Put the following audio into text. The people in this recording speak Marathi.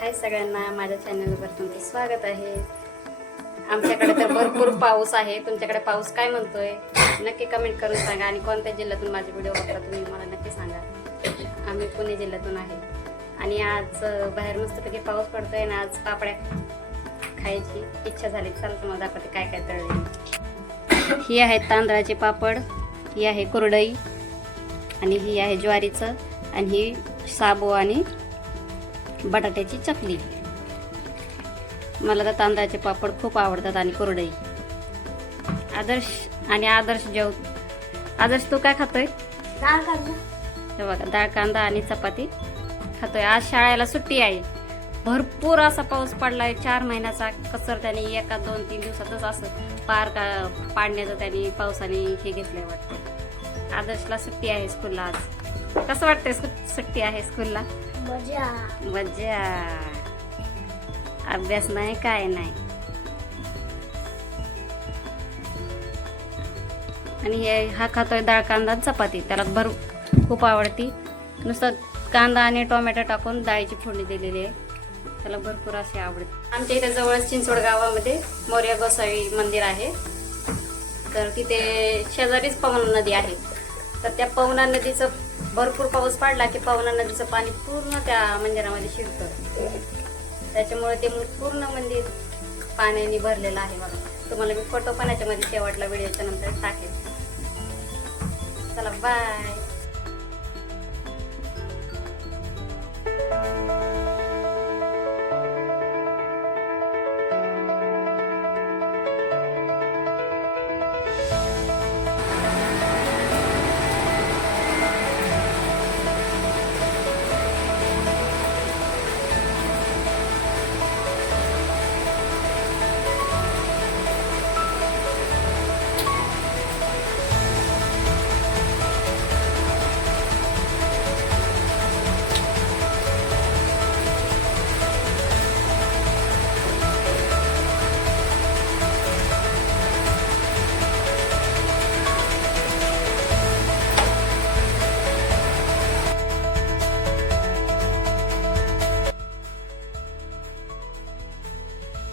हाय सगळ्यांना, माझ्या चॅनलवर तुमचं स्वागत आहे। आमच्याकडे तर भरपूर पाऊस आहे। तुमच्याकडे पाऊस काय म्हणतोय नक्की कमेंट करून सांगा आणि कोणत्या जिल्ह्यातून माझे व्हिडिओ बघता तुम्ही मला नक्की सांगा। आम्ही पुणे जिल्ह्यातून आहे आणि आज बाहेर मस्तपैकी पाऊस पडतोय आणि आज पापड्या खायची इच्छा झाली। चला तुम्हाला दाखवते काय काय तळले। ही आहे तांदळाचे पापड, ही आहे कुरडई आणि ही आहे ज्वारीचं आणि ही साबू आणि बटाट्याची चकली। मला तर तांदळाचे पापड खूप आवडतात आणि कुरडई। आदर्श जेव आदर्श तू काय खातोय? डाळ कांदा। हे बघा डाळ कांदा आणि चपाती खातोय। आज शाळेला सुट्टी आहे। भरपूर असा पाऊस पडलाय 4 महिन्याचा। कसर त्याने एका 2-3 दिवसातच असं पार पाडण्याचं त्याने पावसाने हे घेतलंय वाटतं। आदर्शला सुट्टी आहे स्कूलला आज। कसं वाटतंय सुट्टी आहे स्कूलला? मजा मजा। अभ्यास नाही काय नाही। आणि हा खातोय डाळ कांदा चपाती। त्याला खूप आवडती। नुसतं कांदा आणि टोमॅटो टाकून डाळीची फोडणी दिलेली आहे। त्याला भरपूर असे आवडते। आमच्या इथे जवळच चिंचवड गावामध्ये मोरया गोसावी मंदिर आहे। तर तिथे शेजारीच पवना नदी आहे। तर त्या पवना नदीचं भरपूर पाऊस पडला की पवना नदीचं पाणी पूर्ण त्या मंदिरामध्ये शिरतं। त्याच्यामुळे ते पूर्ण मंदिर पाण्याने भरलेलं आहे बघा। तुम्हाला मी फोटो पण याच्यामध्ये शेवटला व्हिडिओच्या नंतर टाकेल। चला बाय।